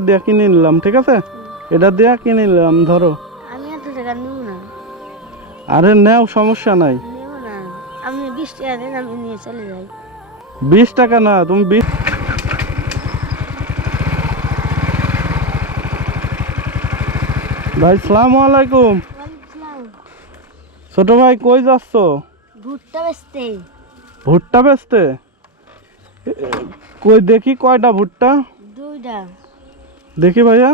দিয়ে কিনে নিলাম ঠিক আছে? এটা দিয়ে কিনে নিলাম ধরো। আমি এত টাকা নেব না। আরে নেও সমস্যা নাই। নেব না। আপনি বিশ টাকা দেন আমি নিয়ে চলে যাই। বিশ টাকা না তুমি বিশ ভাই সালাম আলাইকুম। ছোট ভাই কই যাচ্ছ? ভুট্টা বেচতে। ভুট্টা বেচতে? কই দেখি কয়টা ভুট্টা? দুইটা। দেখি ভাইয়া।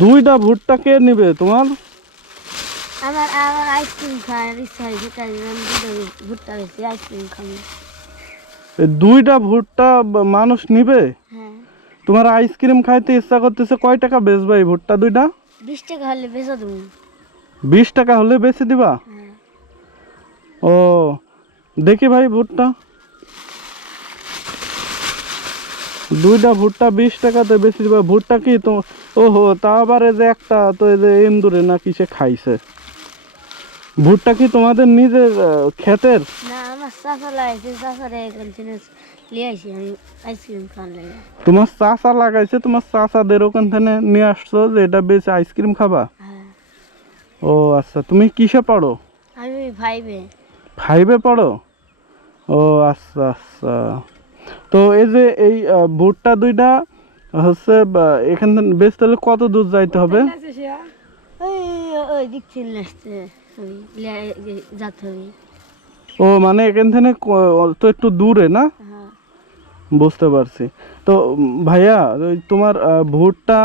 দুইটা ভুট্টা কে নিবে তোমার? আমার আমার আইসক্রিম খাওয়ার ইচ্ছা হয়েছে তাই জন্য ভুট্টা বেচছি আইসক্রিম খাব দুইটা ভুট্টা মানুষ নিবে? হ্যাঁ। তোমার আইসক্রিম খাইতে ইচ্ছা করতেছে কয় টাকা বেচবা এই ভুট্টা দুইটা? বিশ টাকা হলে বেচো তুমি। বিশ টাকা হলে বেশি দিবা? হ্যাঁ। ও দেখি ভাই ভুট্টা। দুইটা ভুট্টা বিশ টাকাতে বেশি দিবা। ভুট্টা কি তো ওহো তা আবার এই যে একটা তো এই যে ইন্দুরে না কিসে খাইছে। ভুট্টা কি তোমাদের নিজের ক্ষেতের? তোমার চাষা লাগাইছে তোমার চাষাদের ওখান থেকে নিয়ে আসছো যে এটা বেশ আইসক্রিম খাবা? হ্যাঁ। ও আচ্ছা তুমি কিসে পড়ো? আমি ভাইবে ফাইভে পড়ো? ও আচ্ছা আচ্ছা। তো এই যে এই ভুট্টা দুইটা হচ্ছে এখান থেকে বেশ তাহলে কত দূর যাইতে হবে? ও মানে এখান থেকে তো একটু দূরে না? হ্যাঁ। বুঝতে পারছি। তো ভাইয়া ওই তোমার ভুট্টা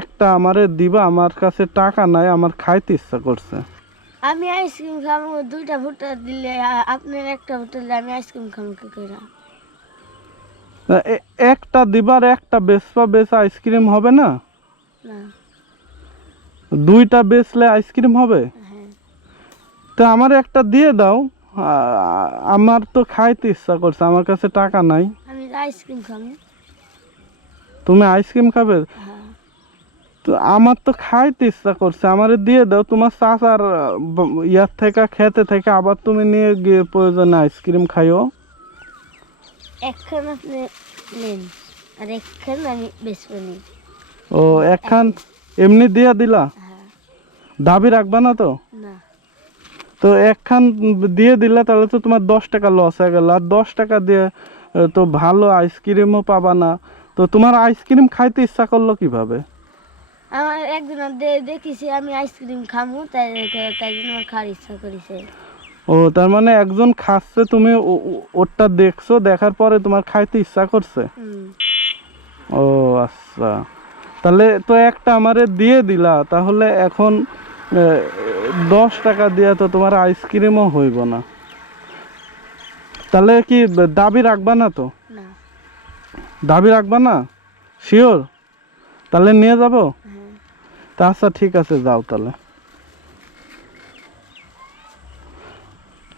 একটা আমারে দিবা আমার কাছে টাকা নাই আমার খাইতে ইচ্ছা করছে। আমি আইসক্রিম খাব দুইটা ভুট্টা দিলে আপনার একটা ভুট্টা দিলে আমি আইসক্রিম খাব কি করে একটা দিবার একটা বেচবা বেচ আইসক্রিম হবে না? না। দুইটা বেচলে আইসক্রিম হবে? হ্যাঁ। তো আমার একটা দিয়ে দাও আমার তো খাইতে ইচ্ছা করছে আমার কাছে টাকা নাই। আমি আইসক্রিম খাব। তুমি আইসক্রিম খাবে? হ্যাঁ। তো আমার তো খাইতে ইচ্ছা করছে আমারে দিয়ে দাও তোমার চাচার ইয়ার থেকে খেতে থেকে আবার তুমি নিয়ে গিয়ে প্রয়োজনে আইসক্রিম খাইও। একখান আপনি নেন আর একখান আমি বেচবো ও একখান এমনি দিয়ে দিলা? দাবি রাখবা না তো? না। তো একখান দিয়ে দিলা তাহলে তো তোমার দশ টাকা লস হয়ে গেল আর দশ টাকা দিয়ে তো ভালো আইসক্রিমও পাবা না। তো তোমার আইসক্রিম খাইতে ইচ্ছা করল কীভাবে? আমার একদিন দেখেছি আমি আইসক্রিম খাব তাই তাই জন্য আমার খাওয়ার ইচ্ছা করেছে। ও তার মানে একজন খাচ্ছে তুমি ওরটা দেখছ দেখার পরে তোমার খাইতে ইচ্ছা করছে? ও আচ্ছা। তাহলে তো একটা আমারে দিয়ে দিলা তাহলে এখন দশ টাকা দিয়ে তো তোমার আইসক্রিমও হইব না। তাহলে কি দাবি রাখবা না তো? দাবি রাখবা না? শিওর তাহলে নিয়ে যাব? তা আচ্ছা ঠিক আছে যাও তাহলে।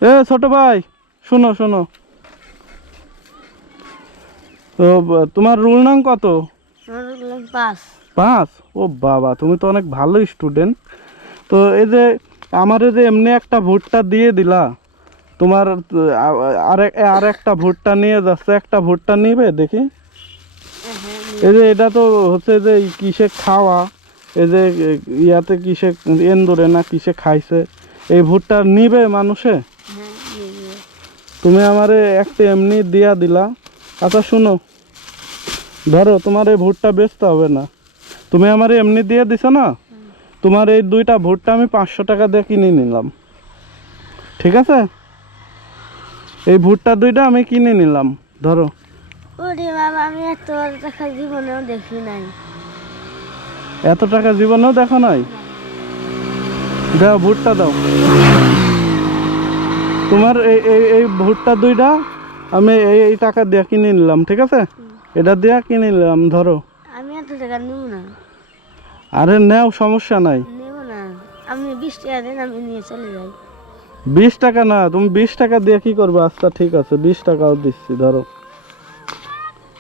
এ ছোট ভাই শোনো শোনো। তো তোমার রুল নাম কত? পাঁচ। ও বাবা তুমি তো অনেক ভালো স্টুডেন্ট তো এই যে আমার এই যে এমনি একটা ভুট্টা দিয়ে দিলা তোমার আর একটা ভুট্টা নিয়ে যাচ্ছে একটা ভুট্টা নিবে দেখি। হ্যাঁ এই যে এটা তো হচ্ছে যে কিসে খাওয়া? এই যে ইয়াতে কিসে এন্দুরে না কিসে খাইছে এই ভুট্টা নিবে মানুষে? হ্যাঁ। তুমি আমারে একটা এমনি দিয়া দিলা। আচ্ছা শুনো। ধরো তোমার এই ভুট্টা বেচতে হবে না। তুমি আমার এমনি দিয়ে দিছো না? তোমার এই দুইটা ভুট্টা আমি পাঁচশো টাকা দিয়ে কিনে নিলাম। ঠিক আছে? এই ভুট্টা দুইটা আমি কিনে নিলাম। ধরো। ওরে বাবা আমি এত বড় টাকা জীবনেও দেখি নাই। এত টাকা জীবনেও দেখো নাই। দাও ভুট্টা দাও। তোমার এই এই এই ভুট্টা দুইটা আমি এই এই টাকা দিয়ে কিনে নিলাম ঠিক আছে? এটা দিয়ে কিনে নিলাম ধরো। আমি এত টাকা নেব না। আরে নেও সমস্যা নাই। নেব না। আপনি বিশ টাকা দেন আমি নিয়ে চলে যাই। বিশ টাকা না তুমি বিশ টাকা দিয়ে কি করবে? আচ্ছা ঠিক আছে বিশ টাকাও দিচ্ছি ধরো।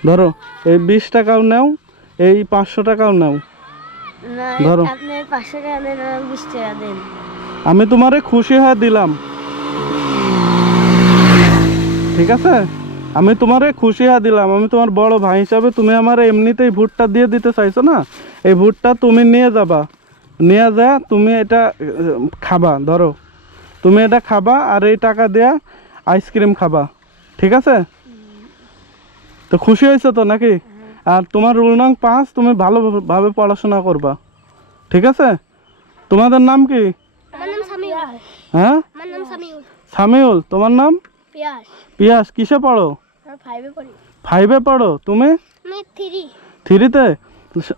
ধরো এই বিশ টাকাও নেও এই পাঁচশো টাকাও নেও। ধরো। আমি তোমারে খুশি হয়ে দিলাম। ঠিক আছে? আমি তোমারে খুশি হয়ে দিলাম। আমি তোমার বড় ভাই হিসাবে তুমি আমার এমনিতেই ভুট্টা দিয়ে দিতে চাইছো না? এই ভুট্টা তুমি নিয়ে যাবা। নিয়ে যা তুমি এটা খাবা ধরো। তুমি এটা খাবা আর এই টাকা দেয়া আইসক্রিম খাবা। ঠিক আছে? তো খুশি হয়েছে তো নাকি? আর তোমার রুল নং পাঁচ তুমি ভালোভাবে পড়াশোনা করবা। ঠিক আছে? তোমাদের নাম কি? সামিউল। হ্যাঁ? সামিউল। তোমার নাম? পিয়াস। কিসে পড়ো? ফাইভে পড়ো। তুমি? থ্রিতে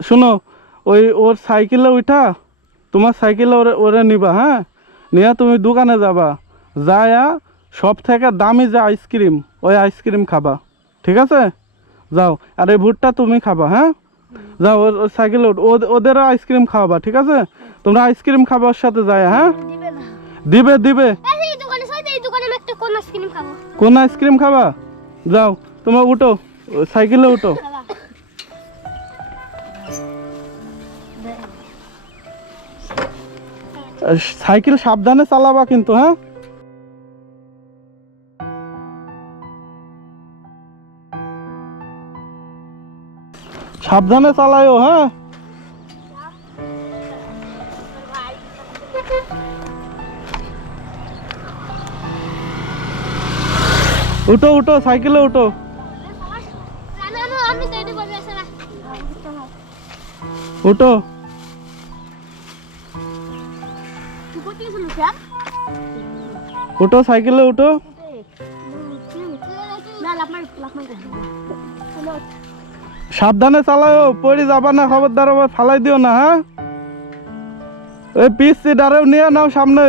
শুনো ওই ওর সাইকেলে উঠা তোমার সাইকেলে ওরে ওরে নিবা হ্যাঁ? নিয়ে তুমি দোকানে যাবা। যায়া সব থেকে দামি যে আইসক্রিম ওই আইসক্রিম খাবা। ঠিক আছে? যাও। আর এই ভুট্টা তুমি খাবা হ্যাঁ? যাও ওর সাইকেলে ওদেরও আইসক্রিম খাওয়াবা ঠিক আছে? তোমরা আইসক্রিম খাবা ওর সাথে যায় হ্যাঁ? দিবে দিবে কোন আইসক্রিম খাব? যাও তোমরা উঠো সাইকেলে উঠো। সাইকেল সাবধানে চালাবা কিন্তু হ্যাঁ? সাবধানে চালাইও হ্যাঁ? উঠো উঠো সাইকেলে উঠো। উঠো। উঠো সাইকেলে উঠো। মার। সাবধানে চালাও পড়ে যাবা না, খবরদার আবার ফালাই দিও না হ্যাঁ? ওই পিস ডারেও নিয়ে নাও সামনে।